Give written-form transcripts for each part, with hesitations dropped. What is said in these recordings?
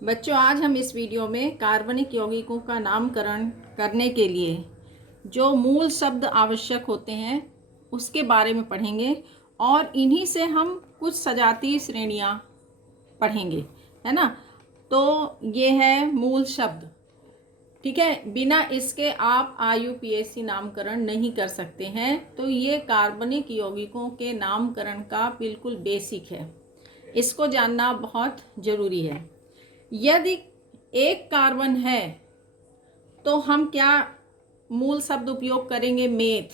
बच्चों, आज हम इस वीडियो में कार्बनिक यौगिकों का नामकरण करने के लिए जो मूल शब्द आवश्यक होते हैं उसके बारे में पढ़ेंगे और इन्हीं से हम कुछ सजातीय श्रेणियां पढ़ेंगे, है ना। तो ये है मूल शब्द, ठीक है। बिना इसके आप IUPAC नामकरण नहीं कर सकते हैं। तो ये कार्बनिक यौगिकों के नामकरण का बिल्कुल बेसिक है, इसको जानना बहुत ज़रूरी है। यदि एक कार्बन है तो हम क्या मूल शब्द उपयोग करेंगे? मेथ।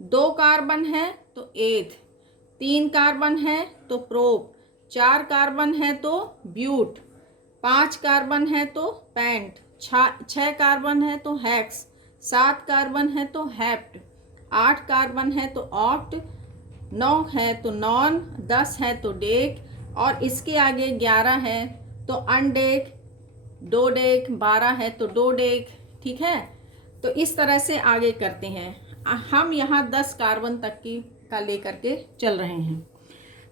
दो कार्बन है तो एथ, तीन कार्बन है तो प्रोप, चार कार्बन है तो ब्यूट, पांच कार्बन है तो पेंट, छह कार्बन है तो हेक्स, सात कार्बन है तो हेप्ट, आठ कार्बन है तो ऑक्ट, 9 है तो नॉन, 10 है तो डेक और इसके आगे 11 है तो अनडेक, दो डेक, 12 है तो दो डेक, ठीक है। तो इस तरह से आगे करते हैं। हम यहाँ 10 कार्बन तक की का लेकर के चल रहे हैं।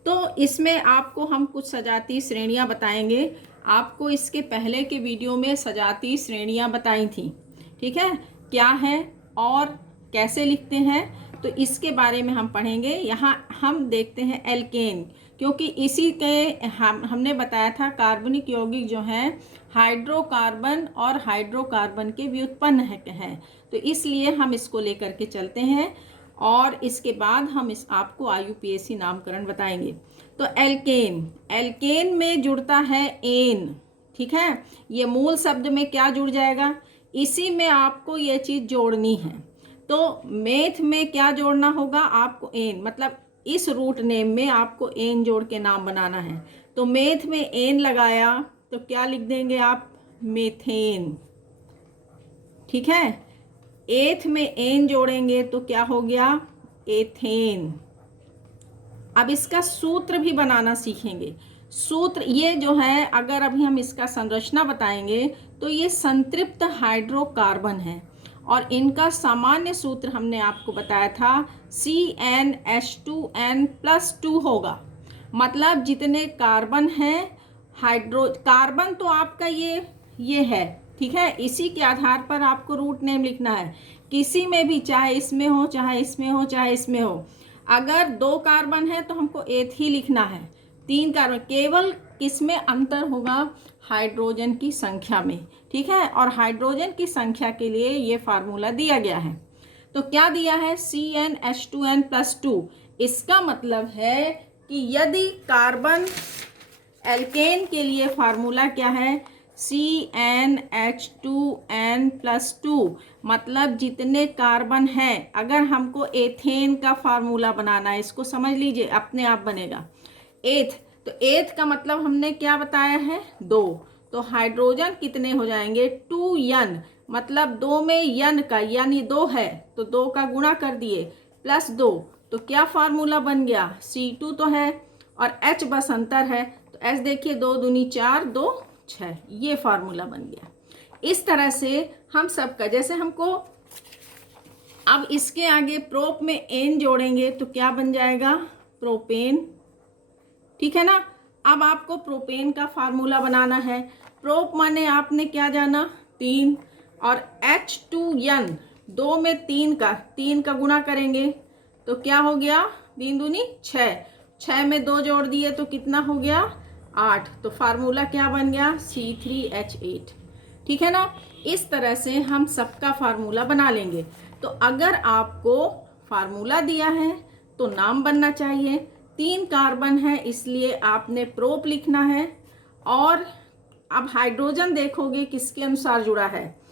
तो इसमें आपको हम कुछ सजातीय श्रेणियाँ बताएंगे। आपको इसके पहले के वीडियो में सजातीय श्रेणियाँ बताई थी, ठीक है, क्या है और कैसे लिखते हैं, तो इसके बारे में हम पढ़ेंगे। यहाँ हम देखते हैं एल्केन, क्योंकि इसी के हमने बताया था कार्बनिक यौगिक जो हैं हाइड्रोकार्बन और हाइड्रोकार्बन के व्युत्पन्न हैं, तो इसलिए हम इसको लेकर के चलते हैं और इसके बाद हम इस आपको IUPAC नामकरण बताएंगे। तो एल्केन, एल्केन में जुड़ता है एन, ठीक है। ये मूल शब्द में क्या जुड़ जाएगा? इसी में आपको ये चीज़ जोड़नी है। तो मेथ में क्या जोड़ना होगा आपको? एन, मतलब इस रूट नेम में आपको एन जोड़ के नाम बनाना है। तो मेथ में एन लगाया तो क्या लिख देंगे आप? मेथेन, ठीक है। एथ में एन जोड़ेंगे तो क्या हो गया? एथेन। अब इसका सूत्र भी बनाना सीखेंगे। सूत्र ये जो है, अगर अभी हम इसका संरचना बताएंगे तो ये संतृप्त हाइड्रोकार्बन है और इनका सामान्य सूत्र हमने आपको बताया था CnH2n+2 होगा। मतलब जितने कार्बन हैं, कार्बन तो आपका ये है, ठीक है। इसी के आधार पर आपको रूट नेम लिखना है, किसी में भी, चाहे इसमें हो, चाहे इसमें हो, चाहे इसमें हो। अगर दो कार्बन है तो हमको एथ ही लिखना है। तीन कार्बन, केवल किसमें अंतर होगा? हाइड्रोजन की संख्या में, ठीक है। और हाइड्रोजन की संख्या के लिए ये फार्मूला दिया गया है। तो क्या दिया है? CnH2n+2। इसका मतलब है कि यदि कार्बन, एल्केन के लिए फार्मूला क्या है? CnH2n+2। मतलब जितने कार्बन हैं, अगर हमको एथेन का फार्मूला बनाना है, इसको समझ लीजिए, अपने आप बनेगा। एथ, तो एथ का मतलब हमने क्या बताया है? 2। तो हाइड्रोजन कितने हो जाएंगे? 2n, मतलब दो में यन का यानी 2 है तो 2 का गुणा कर दिए +2, तो क्या फार्मूला बन गया? C2 तो है और H बस अंतर है, तो H देखिए, 2 दूनी 4, 2 6, ये फार्मूला बन गया। इस तरह से हम सबका, जैसे हमको अब इसके आगे प्रोप में एन जोड़ेंगे तो क्या बन जाएगा? प्रोपेन, ठीक है ना। अब आपको प्रोपेन का फार्मूला बनाना है। प्रोप माने आपने क्या जाना? 3, और H2n, 2 में 3 का गुणा करेंगे तो क्या हो गया? 3 दूनी 6, 6 में 2 जोड़ दिए तो कितना हो गया? 8। तो फार्मूला क्या बन गया? C3H8, ठीक है ना। इस तरह से हम सबका फार्मूला बना लेंगे। तो अगर आपको फार्मूला दिया है तो नाम बनना चाहिए। 3 कार्बन है इसलिए आपने प्रोप लिखना है। और अब हाइड्रोजन देखोगे किसके अनुसार जुड़ा है?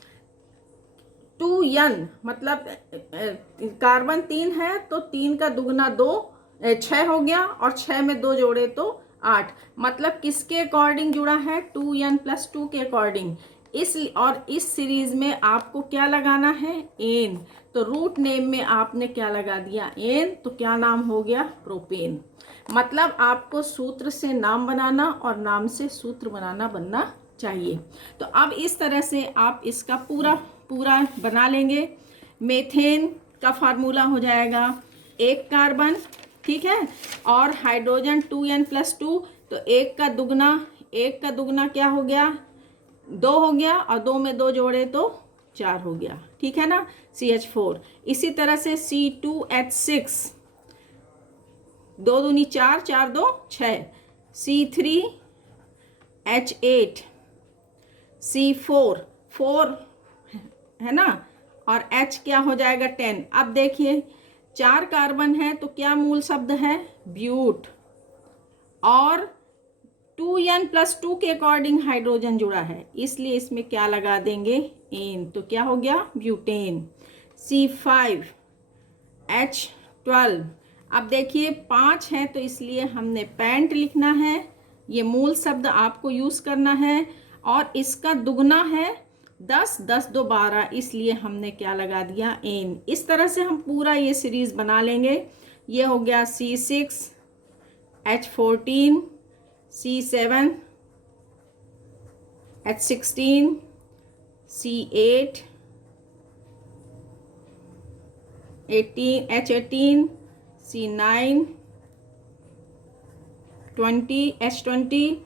2n, मतलब कार्बन 3 है तो 3 का दुगना 2, 6 हो गया, और 6 में 2 जोड़े तो 8। मतलब किसके अकॉर्डिंग जुड़ा है? 2n+2 के अकॉर्डिंग। इस सीरीज में आपको क्या लगाना है? एन। तो रूट नेम में आपने क्या लगा दिया? एन। तो क्या नाम हो गया? प्रोपेन। मतलब आपको सूत्र से नाम बनाना और नाम से सूत्र बनना चाहिए। तो अब इस तरह से आप इसका पूरा बना लेंगे। मेथेन का फार्मूला हो जाएगा एक कार्बन, ठीक है, और हाइड्रोजन 2n+2, तो एक का दुगना 1 का दुगना क्या हो गया, 2 हो गया, और 2 में 2 जोड़े तो 4 हो गया, ठीक है ना, CH4। इसी तरह से C2H6, 2 दूनी 4, 4 2 6, C3H8, C4 4 है ना, और H क्या हो जाएगा 10। अब देखिए 4 कार्बन है तो क्या मूल शब्द है, ब्यूट, और 2n+2 के अकॉर्डिंग हाइड्रोजन जुड़ा है, इसलिए इसमें क्या लगा देंगे, एन, तो क्या हो गया, ब्यूटेन। C5H12, अब देखिए 5 है तो इसलिए हमने पेंट लिखना है, ये मूल शब्द आपको यूज़ करना है, और इसका दुगना है 10, 10 2 12, इसलिए हमने क्या लगा दिया, एन। इस तरह से हम पूरा ये सीरीज़ बना लेंगे। ये हो गया C6H14, C7H16, H18, C9H20,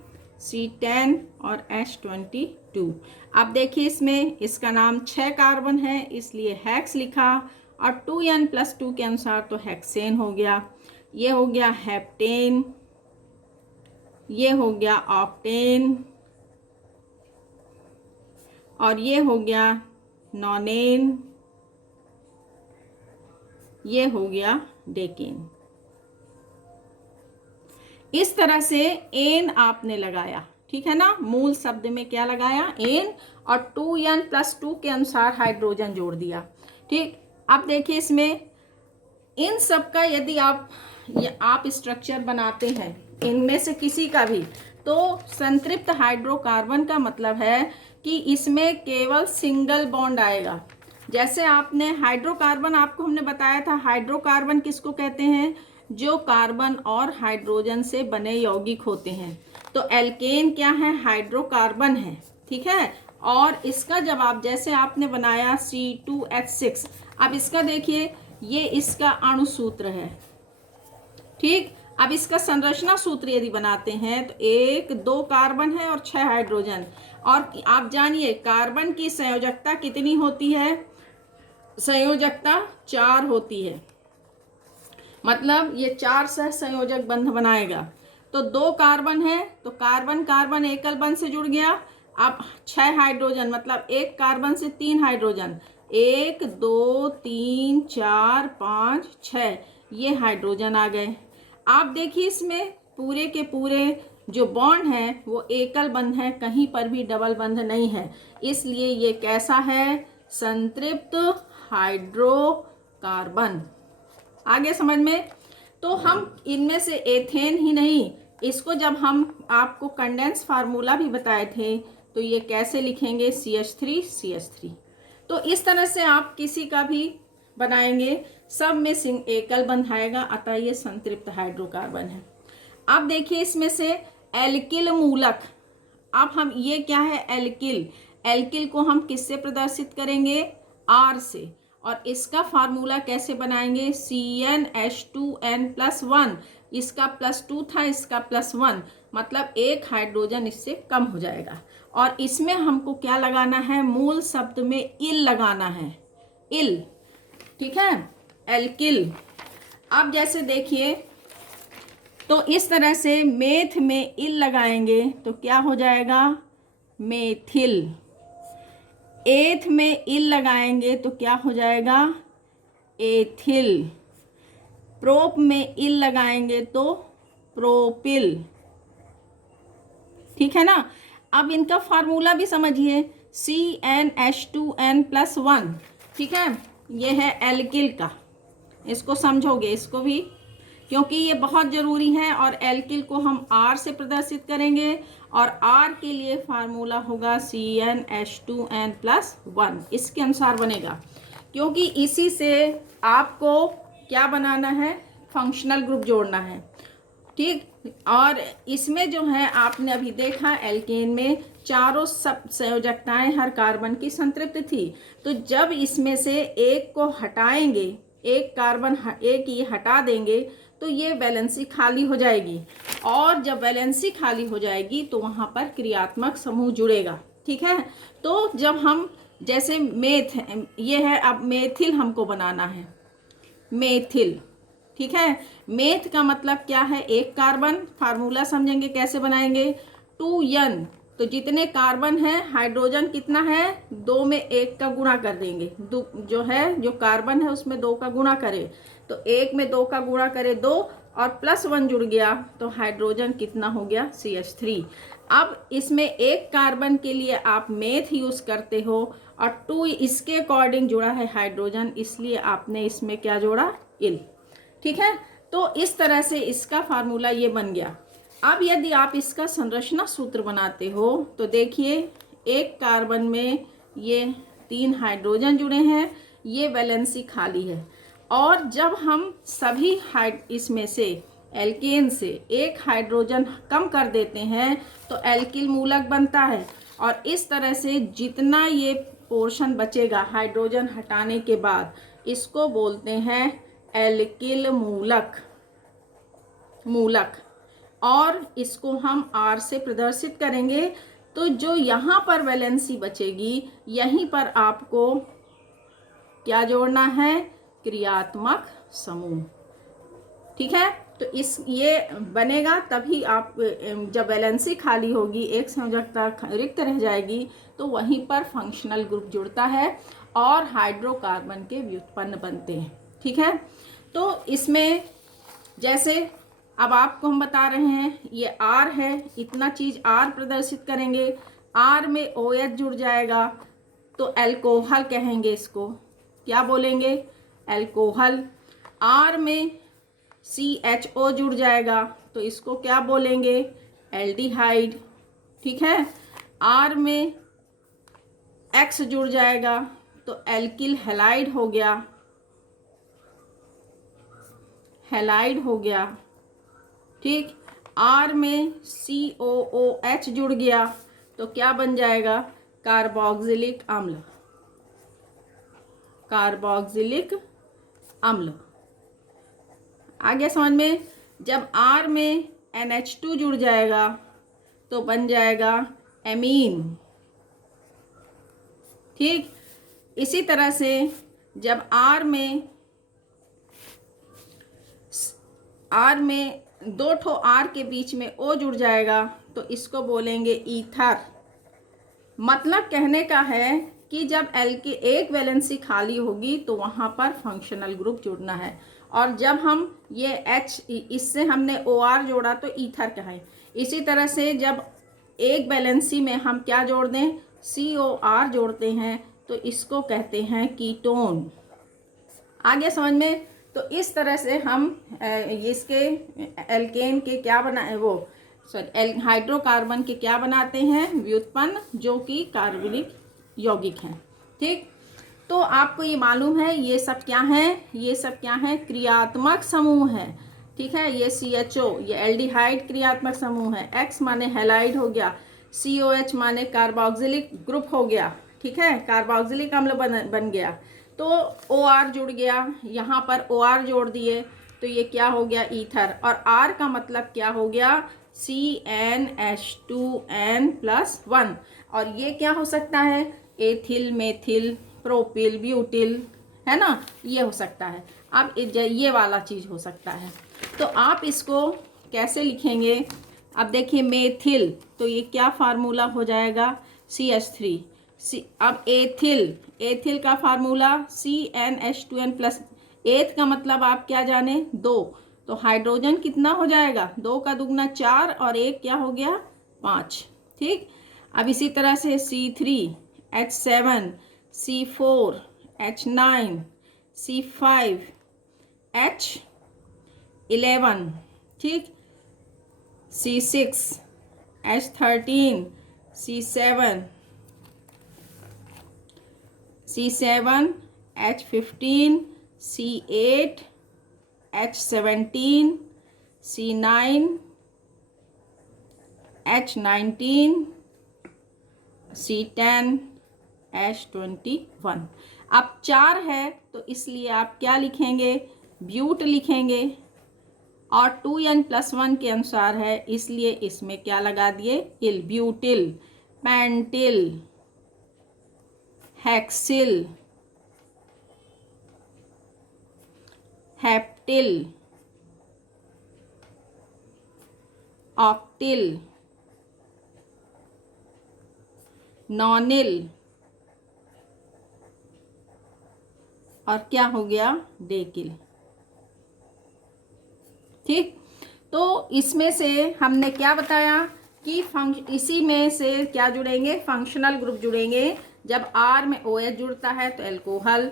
C10 और H22। अब देखिए इसमें इसका नाम 6 कार्बन है इसलिए हेक्स लिखा, और 2n+2 के अनुसार तो हेक्सेन हो गया। ये हो गया हेप्टेन, ये हो गया ऑक्टेन, और ये हो गया नॉनेन, ये हो गया डेकेन। इस तरह से एन आपने लगाया, ठीक है ना, मूल शब्द में क्या लगाया, एन, और 2n+2 के अनुसार हाइड्रोजन जोड़ दिया, ठीक। अब देखिए इसमें इन सब का यदि आप स्ट्रक्चर बनाते हैं इनमें से किसी का भी, तो संतृप्त हाइड्रोकार्बन का मतलब है कि इसमें केवल सिंगल बॉन्ड आएगा। जैसे आपने हाइड्रोकार्बन, आपको हमने बताया था हाइड्रोकार्बन किसको कहते हैं, जो कार्बन और हाइड्रोजन से बने यौगिक होते हैं। तो एल्केन क्या है, हाइड्रोकार्बन है, ठीक है। और इसका जवाब जैसे आपने बनाया C2H6, अब इसका देखिए ये इसका अणुसूत्र है, ठीक। अब इसका संरचना सूत्र यदि बनाते हैं तो 1 2 कार्बन है और 6 हाइड्रोजन, और आप जानिए कार्बन की संयोजकता कितनी होती है, संयोजकता 4 होती है, मतलब ये 4 सह संयोजक बंध बनाएगा। तो 2 कार्बन है तो कार्बन कार्बन एकल बंध से जुड़ गया। अब 6 हाइड्रोजन मतलब 1 कार्बन से 3 हाइड्रोजन, 1 2 3 4 5 6 ये हाइड्रोजन आ गए। आप देखिए इसमें पूरे के पूरे जो बॉन्ड है वो एकल बंध है, कहीं पर भी डबल बंध नहीं है, इसलिए ये कैसा है, संतृप्त हाइड्रोकार्बन। आगे समझ में। तो हम इनमें से एथेन ही नहीं, इसको जब हम आपको कंडेंस फार्मूला भी बताए थे तो ये कैसे लिखेंगे, CH3 तो इस तरह से आप किसी का भी बनाएंगे, सब में एकल बंध आएगा, अतः ये संतृप्त हाइड्रोकार्बन है। अब देखिए इसमें से एल्किल मूलक, अब हम ये क्या है, एल्किल, एल्किल को हम किससे प्रदर्शित करेंगे, R से, और इसका फार्मूला कैसे बनाएंगे, CnH2n+1, इसका +2 था, इसका +1, मतलब 1 हाइड्रोजन इससे कम हो जाएगा। और इसमें हमको क्या लगाना है, मूल शब्द में इल लगाना है, इल, ठीक है, एल्किल। अब जैसे देखिए तो इस तरह से मेथ में इल लगाएंगे तो क्या हो जाएगा, मेथिल। एथ में इल लगाएंगे तो क्या हो जाएगा, एथिल। प्रोप में इल लगाएंगे तो प्रोपिल, ठीक है ना। अब इनका फार्मूला भी समझिए, CnH2n+1, ठीक है, ये है एल्किल का, इसको समझोगे इसको भी, क्योंकि ये बहुत ज़रूरी है। और एल्किल को हम R से प्रदर्शित करेंगे, और R के लिए फार्मूला होगा CnH2n+1, इसके अनुसार बनेगा, क्योंकि इसी से आपको क्या बनाना है, फंक्शनल ग्रुप जोड़ना है, ठीक। और इसमें जो है आपने अभी देखा एल्केन में चारों सब संयोजकताएं हर कार्बन की संतृप्त थी, तो जब इसमें से एक को हटाएंगे, एक कार्बन एक ये हटा देंगे, तो तो ये वैलेंसी खाली हो जाएगी, और जब वैलेंसी खाली हो जाएगी तो वहाँ पर क्रियात्मक समूह जुड़ेगा। ठीक है, तो जब हम जैसे मेथ ये है, अब मेथिल हमको बनाना है, मेथिल। ठीक है, मेथ का मतलब क्या है, एक कार्बन, फार्मूला समझेंगे कैसे बनाएंगे, 2n, तो जितने कार्बन है हाइड्रोजन कितना है, 2 में 1 का गुणा कर देंगे, जो है जो कार्बन है उसमें 2 का गुणा करें, तो 1 में 2 का गुणा करें 2, और +1 जुड़ गया तो हाइड्रोजन कितना हो गया, CH3। अब इसमें एक कार्बन के लिए आप मेथ यूज़ करते हो, और 2 इसके अकॉर्डिंग जुड़ा है हाइड्रोजन, इसलिए आपने इसमें क्या जोड़ा, इल। ठीक है, तो इस तरह से इसका फार्मूला ये बन गया। अब यदि आप इसका संरचना सूत्र बनाते हो तो देखिए, एक कार्बन में ये 3 हाइड्रोजन जुड़े हैं, ये वैलेंसी खाली है, और जब हम सभी इसमें से एल्केन से एक हाइड्रोजन कम कर देते हैं तो एल्किल मूलक बनता है, और इस तरह से जितना ये पोर्शन बचेगा हाइड्रोजन हटाने के बाद, इसको बोलते हैं एल्किल मूलक, और इसको हम R से प्रदर्शित करेंगे। तो जो यहाँ पर वैलेंसी बचेगी, यहीं पर आपको क्या जोड़ना है, क्रियात्मक समूह। ठीक है, तो ये बनेगा तभी आप, जब वैलेंसी खाली होगी, एक संयोजकता रिक्त रह जाएगी, तो वहीं पर फंक्शनल ग्रुप जुड़ता है और हाइड्रोकार्बन के व्युत्पन्न बनते हैं। ठीक है, तो इसमें जैसे अब आपको हम बता रहे हैं, ये R है, इतना चीज़ R प्रदर्शित करेंगे, R में OH जुड़ जाएगा तो एल्कोहल कहेंगे, इसको क्या बोलेंगे, एल्कोहल। R में CHO जुड़ जाएगा तो इसको क्या बोलेंगे, एल्डिहाइड। ठीक है, R में X जुड़ जाएगा तो एल्किल हैलाइड हो गया, ठीक। R में COOH जुड़ गया तो क्या बन जाएगा, कार्बोक्सिलिक अम्ल। आगे समझ में, जब R में NH2 जुड़ जाएगा तो बन जाएगा एमीन। ठीक, इसी तरह से जब R में 2 ठो R के बीच में O जुड़ जाएगा तो इसको बोलेंगे ईथर। मतलब कहने का है कि जब एक वैलेंसी खाली होगी तो वहाँ पर फंक्शनल ग्रुप जुड़ना है, और जब हम ये H इससे हमने OR जोड़ा तो ईथर कहें। इसी तरह से जब एक वैलेंसी में हम क्या जोड़ दें, COR जोड़ते हैं तो इसको कहते हैं कीटोन। आगे समझ में, तो इस तरह से हम इसके एल्केन के क्या बनाए, हाइड्रोकार्बन के क्या बनाते हैं, व्युत्पन्न, जो कि कार्बनिक यौगिक हैं। ठीक, तो आपको ये मालूम है ये सब क्या है, क्रियात्मक समूह है। ठीक है, ये CHO ये एल्डिहाइड क्रियात्मक समूह है, X माने हैलाइड हो गया, COH माने कार्बोक्सिलिक ग्रुप हो गया। ठीक है, कार्बोक्सिलिक अम्ल बन गया, तो OR जुड़ गया, यहाँ पर OR जोड़ दिए तो ये क्या हो गया, ईथर। और R का मतलब क्या हो गया, CnH2n+1, और ये क्या हो सकता है, एथिल, मेथिल, प्रोपिल, ब्यूटिल, है ना, ये हो सकता है। अब ये वाला चीज़ हो सकता है, तो आप इसको कैसे लिखेंगे, अब देखिए मेथिल, तो ये क्या फार्मूला हो जाएगा, CH3। अब एथिल का फार्मूला CnH2n+, एथ का मतलब आप क्या जाने, 2, तो हाइड्रोजन कितना हो जाएगा, 2 का दुगना 4, और 1 क्या हो गया, 5। ठीक, अब इसी तरह से C3H7, C4H9, C5H11, ठीक, C6H13, C7H15, C8H17, C9H19, C10H21। अब 4 है तो इसलिए आप क्या लिखेंगे, ब्यूट लिखेंगे, और 2n+1 के अनुसार है, इसलिए इसमें क्या लगा दिए, इल। Butyl, pentyl, hexyl, heptyl, octyl, नॉनिल, और क्या हो गया, डेकिल। ठीक, तो इसमें से हमने क्या बताया कि इसी में से क्या जुड़ेंगे, फंक्शनल ग्रुप जुड़ेंगे। जब R में OH जुड़ता है तो एल्कोहल,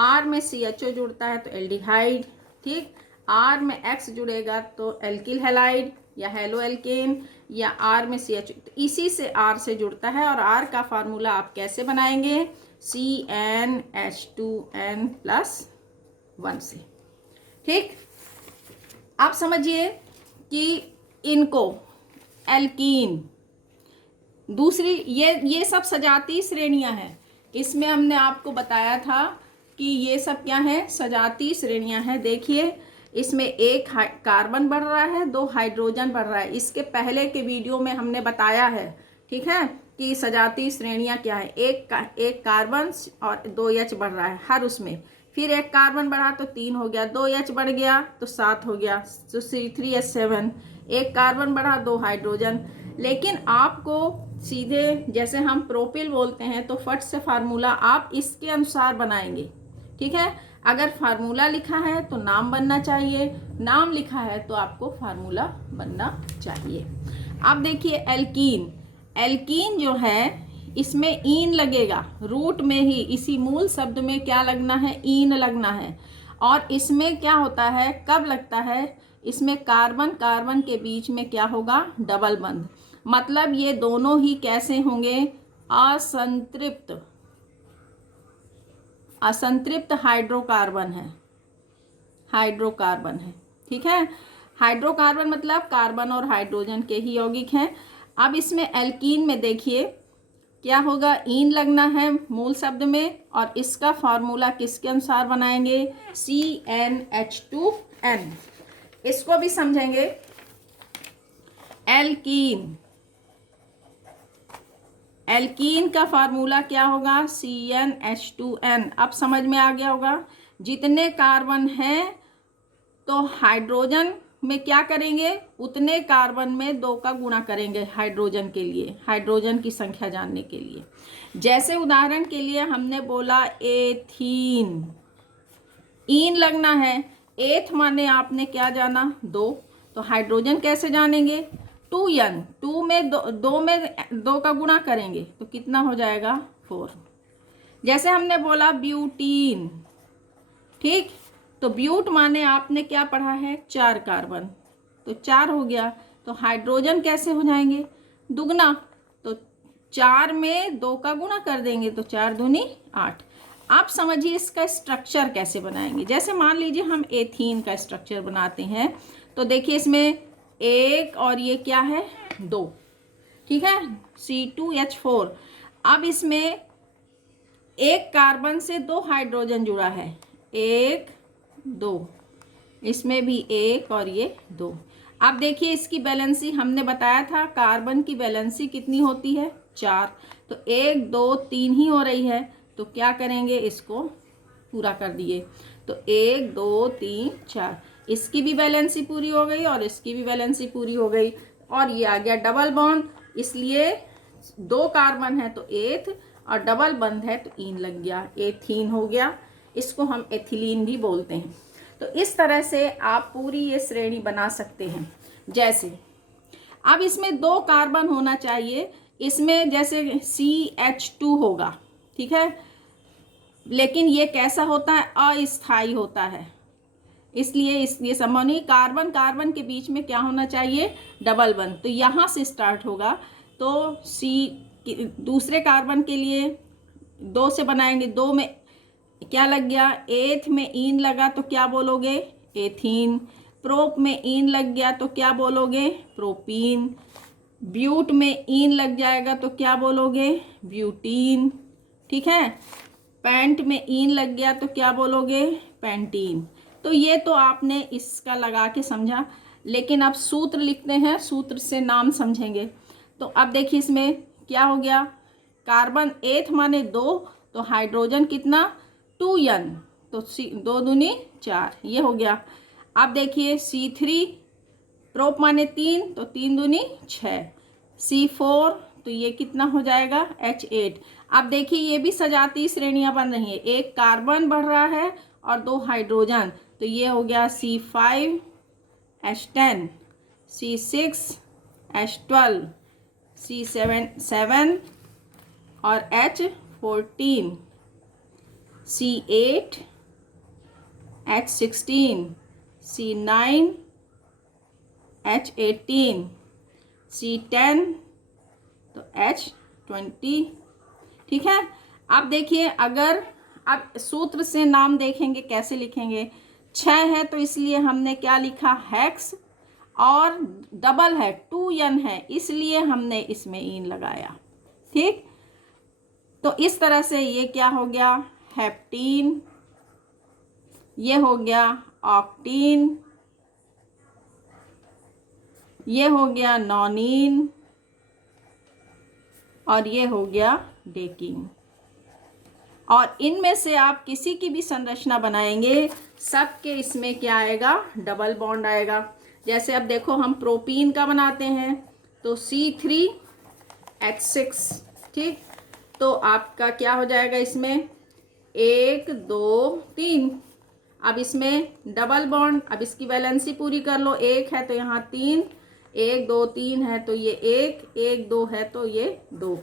R में CHO जुड़ता है तो एल्डिहाइड। ठीक, R में X जुड़ेगा तो एल्किल हैलाइड या हेलो एल्केन, या R में CHO, तो इसी से R से जुड़ता है। और R का फार्मूला आप कैसे बनाएंगे, CnH2n+1 से। ठीक, आप समझिए कि इनको एल्कीन, दूसरी ये सब सजातीय श्रेणियां हैं। इसमें हमने आपको बताया था कि ये सब क्या है, सजातीय श्रेणियां हैं। देखिए इसमें एक कार्बन बढ़ रहा है, 2 हाइड्रोजन बढ़ रहा है। इसके पहले के वीडियो में हमने बताया है, ठीक है, कि सजातीय श्रेणियां क्या है। एक कार्बन और 2 H बढ़ रहा है हर उसमें। फिर एक कार्बन बढ़ा तो 3 हो गया, 2 H बढ़ गया तो 7 हो गया, तो C3H7। एक कार्बन बढ़ा, 2 हाइड्रोजन। लेकिन आपको सीधे जैसे हम प्रोपिल बोलते हैं तो फट से फार्मूला आप इसके अनुसार बनाएंगे। ठीक है, अगर फार्मूला लिखा है तो नाम बनना चाहिए, नाम लिखा है तो आपको फार्मूला बनना चाहिए। अब देखिए एल्कीन, एल्कीन जो है इसमें ईन लगेगा, रूट में ही, इसी मूल शब्द में क्या लगना है, ईन लगना है। और इसमें क्या होता है, कब लगता है, इसमें कार्बन कार्बन के बीच में क्या होगा, डबल बंध। मतलब ये दोनों ही कैसे होंगे, असंतृप्त, असंतृप्त हाइड्रोकार्बन है, हाइड्रोकार्बन है। ठीक है, हाइड्रोकार्बन मतलब कार्बन और हाइड्रोजन के ही यौगिक हैं। अब इसमें एल्कीन में देखिए क्या होगा, ईन लगना है मूल शब्द में, और इसका फॉर्मूला किसके अनुसार बनाएंगे, CnH2n। इसको भी समझेंगे, एल्कीन, एल्कीन का फार्मूला क्या होगा, CnH2n। अब समझ में आ गया होगा। जितने कार्बन हैं तो हाइड्रोजन में क्या करेंगे, उतने कार्बन में 2 का गुणा करेंगे हाइड्रोजन के लिए, हाइड्रोजन की संख्या जानने के लिए। जैसे उदाहरण के लिए हमने बोला एथीन, ईन लगना है, एथ माने आपने क्या जाना, 2, तो हाइड्रोजन कैसे जानेंगे, 2n, 2 में 2 का गुणा करेंगे तो कितना हो जाएगा, 4। जैसे हमने बोला ब्यूटीन, ठीक, तो ब्यूट माने आपने क्या पढ़ा है, 4 कार्बन, तो 4 हो गया। तो हाइड्रोजन कैसे हो जाएंगे, दुगना, तो 4 में 2 का गुणा कर देंगे तो 4 दूनी 8। आप समझिए इसका स्ट्रक्चर कैसे बनाएंगे। जैसे मान लीजिए हम एथीन का स्ट्रक्चर बनाते हैं, तो देखिए इसमें 1 और ये क्या है, 2, ठीक है, C2H4। अब इसमें एक कार्बन से 2 हाइड्रोजन जुड़ा है, 1 2, इसमें भी 1 और ये 2। अब देखिए इसकी बैलेंसी हमने बताया था, कार्बन की बैलेंसी कितनी होती है, 4, तो 1 2 3 ही हो रही है, तो क्या करेंगे, इसको पूरा कर दिए, तो 1 2 3 4, इसकी भी बैलेंसी पूरी हो गई और इसकी भी बैलेंसी पूरी हो गई। और ये आ गया डबल बॉन्ड, इसलिए 2 कार्बन है तो एथ, और डबल बंध है तो ईन लग गया, एथीन हो गया। इसको हम एथिलीन भी बोलते हैं। तो इस तरह से आप पूरी ये श्रेणी बना सकते हैं। जैसे अब इसमें 2 कार्बन होना चाहिए, इसमें जैसे CH2 होगा, ठीक है, लेकिन ये कैसा होता है, अस्थाई होता है, इसलिए ये संभव नहीं। कार्बन कार्बन के बीच में क्या होना चाहिए, डबल बंध, तो यहाँ से स्टार्ट होगा। तो दूसरे कार्बन के लिए 2 से बनाएंगे, 2 में क्या लग गया, एथ में ईन लगा तो क्या बोलोगे, एथीन। प्रोप में ईन लग गया तो क्या बोलोगे, प्रोपीन। ब्यूट में ईन लग जाएगा तो क्या बोलोगे, ब्यूटीन, ठीक है। पेंट में ईन लग गया तो क्या बोलोगे, पेंटीन। तो ये तो आपने इसका लगा के समझा, लेकिन अब सूत्र लिखते हैं, सूत्र से नाम समझेंगे। तो अब देखिए इसमें क्या हो गया, कार्बन एथ माने 2, तो हाइड्रोजन कितना 2n, तो 2 दूनी 4, ये हो गया। अब देखिए C3 प्रोप माने 3, तो 3 दूनी 6, C4 तो ये कितना हो जाएगा H8। अब देखिए ये भी सजाती श्रेणियां बन रही है, एक कार्बन बढ़ रहा है और 2 हाइड्रोजन, तो ये हो गया C5 H10, C6 H12, C7 और H14, C8 H16, C9 H18, C10 तो H20। ठीक है। अब देखिए अगर अब सूत्र से नाम देखेंगे कैसे लिखेंगे, 6 है तो इसलिए हमने क्या लिखा हेक्स, और डबल है 2n है इसलिए हमने इसमें इन लगाया। ठीक, तो इस तरह से ये क्या हो गया हेप्टीन, ये हो गया ऑक्टीन, ये हो गया नॉनीन, और ये हो गया डेकिन। और इनमें से आप किसी की भी संरचना बनाएंगे, सबके इसमें क्या आएगा डबल बॉन्ड आएगा। जैसे अब देखो हम प्रोपीन का बनाते हैं तो C3H6, ठीक, तो आपका क्या हो जाएगा इसमें 1 2 3। अब इसमें डबल बॉन्ड, अब इसकी वैलेंसी पूरी कर लो, 1 है तो यहाँ 3, 1 2 3 है तो ये 1, 1 2 है तो ये 2,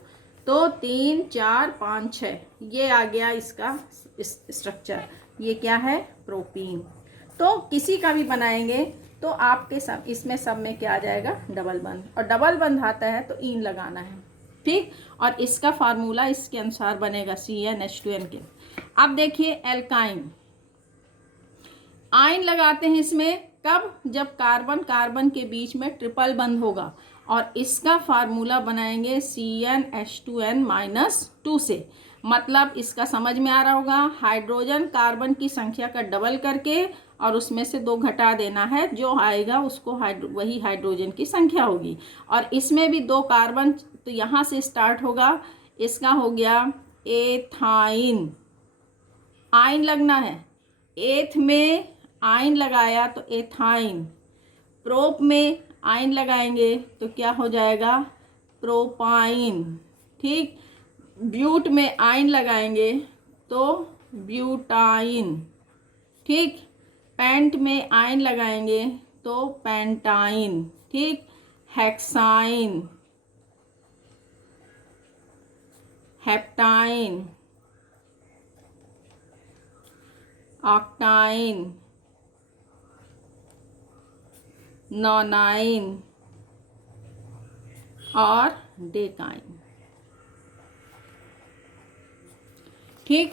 तो 3 4 5 6, ये आ गया इसका स्ट्रक्चर। ये क्या है प्रोपीन। तो किसी का भी बनाएंगे तो आपके सब इसमें सब में क्या आ जाएगा डबल बंध, और डबल बंध आता है तो इन लगाना है। ठीक, और इसका फार्मूला इसके अनुसार बनेगा CnH2n के। अब देखिए एल्काइन, आयन लगाते हैं इसमें कब, जब कार्बन कार्बन के बीच में ट्रिपल बंध होगा, और इसका फार्मूला बनाएंगे CnH2n-2 से। मतलब इसका समझ में आ रहा होगा, हाइड्रोजन कार्बन की संख्या का डबल करके और उसमें से 2 घटा देना है, जो आएगा उसको वही हाइड्रोजन की संख्या होगी। और इसमें भी 2 कार्बन, तो यहाँ से स्टार्ट होगा, इसका हो गया एथाइन, आयन लगना है, एथ में आयन लगाया तो एथाइन, प्रोप में आयन लगाएंगे तो क्या हो जाएगा प्रोपाइन। ठीक, ब्यूट में आयन लगाएंगे तो ब्यूटाइन। ठीक, पेंट में आयन लगाएंगे तो पेंटाइन। ठीक, हेक्साइन, हेप्टाइन, ऑक्टाइन, नॉनाइन और डेकाइन। ठीक,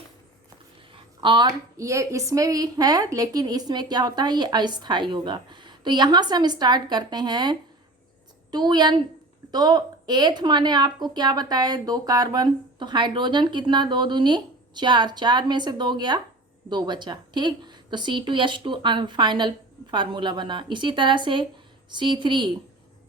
और ये इसमें भी है, लेकिन इसमें क्या होता है ये अस्थायी होगा। तो यहाँ से हम स्टार्ट करते हैं 2n, तो एथ माने आपको क्या बताया 2 कार्बन, तो हाइड्रोजन कितना 2 दूनी 4, 4 में से 2 गया 2 बचा। ठीक, तो C2H2 फाइनल फार्मूला बना। इसी तरह से C3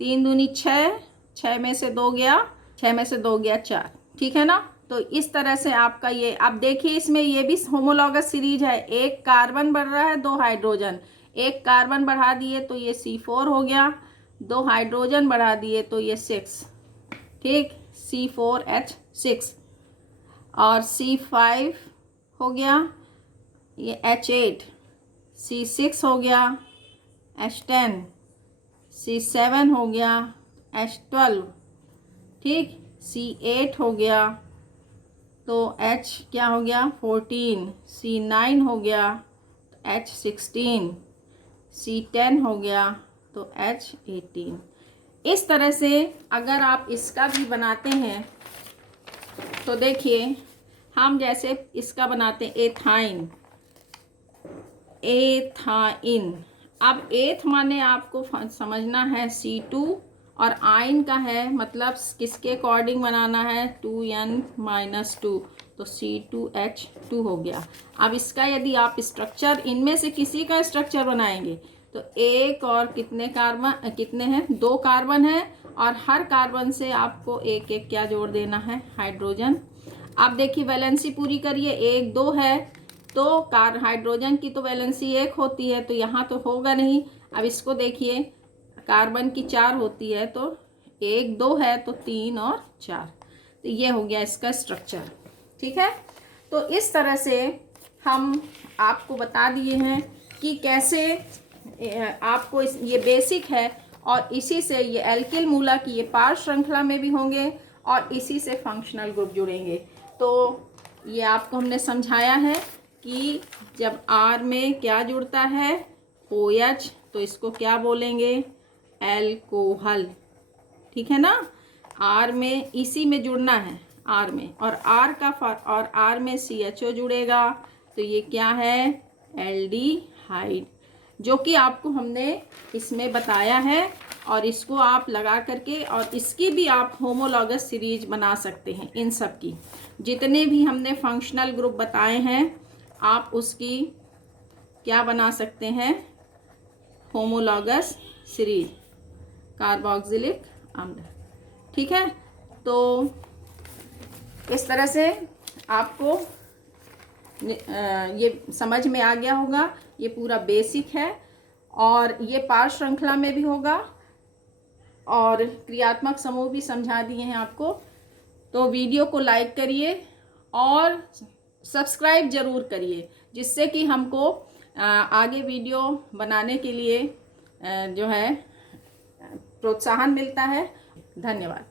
3 दूनी 6, 6 में से 2 गया 6 में से 2 गया 4। ठीक है ना, तो इस तरह से आपका ये, अब देखिए इसमें ये भी होमोलॉगस सीरीज है, एक कार्बन बढ़ रहा है 2 हाइड्रोजन, एक कार्बन बढ़ा दिए तो ये C4 हो गया, 2 हाइड्रोजन बढ़ा दिए तो ये 6। ठीक, C4H6, और C5 हो गया ये H8, C6 हो गया H10, C7 हो गया H12। ठीक, C8 हो गया तो H क्या हो गया 14, C9 हो गया तो H16, C10 हो गया तो H18। इस तरह से अगर आप इसका भी बनाते हैं तो देखिए हम जैसे इसका बनाते हैं एथाइन, एथाइन। अब एथ माने आपको समझना है C2, और आयन का है मतलब किसके अकॉर्डिंग बनाना है 2n-2, तो C2H2 हो गया। अब इसका यदि आप स्ट्रक्चर, इनमें से किसी का स्ट्रक्चर बनाएंगे तो एक और कितने कार्बन, कितने हैं, 2 कार्बन है, और हर कार्बन से आपको एक एक क्या जोड़ देना है, हाइड्रोजन। आप देखिए वैलेंसी पूरी करिए, 1 2 है तो हाइड्रोजन की तो वैलेंसी 1 होती है, तो यहाँ तो होगा नहीं। अब इसको देखिए, कार्बन की 4 होती है, तो 1 2 है तो 3 और 4, तो ये हो गया इसका स्ट्रक्चर। ठीक है, तो इस तरह से हम आपको बता दिए हैं कि कैसे आपको ये बेसिक है, और इसी से ये एल्किल मूलक ये पार श्रृंखला में भी होंगे और इसी से फंक्शनल ग्रुप जुड़ेंगे। तो ये आपको हमने समझाया है कि जब R में क्या जुड़ता है, OH, तो इसको क्या बोलेंगे, एल्कोहल। ठीक है ना, R में इसी में जुड़ना है, R में, और R में CHO जुड़ेगा तो ये क्या है, एल्डिहाइड, जो कि आपको हमने इसमें बताया है। और इसको आप लगा करके, और इसकी भी आप होमोलॉगस सीरीज बना सकते हैं। इन सब की जितने भी हमने फंक्शनल ग्रुप बताए हैं, आप उसकी क्या बना सकते हैं, होमोलॉगस सीरीज, कार्बोक्सिलिक अम्ल। ठीक है, तो इस तरह से आपको ये समझ में आ गया होगा। ये पूरा बेसिक है, और ये पार श्रृंखला में भी होगा, और क्रियात्मक समूह भी समझा दिए हैं आपको। तो वीडियो को लाइक करिए और सब्सक्राइब ज़रूर करिए, जिससे कि हमको आगे वीडियो बनाने के लिए जो है प्रोत्साहन मिलता है। धन्यवाद।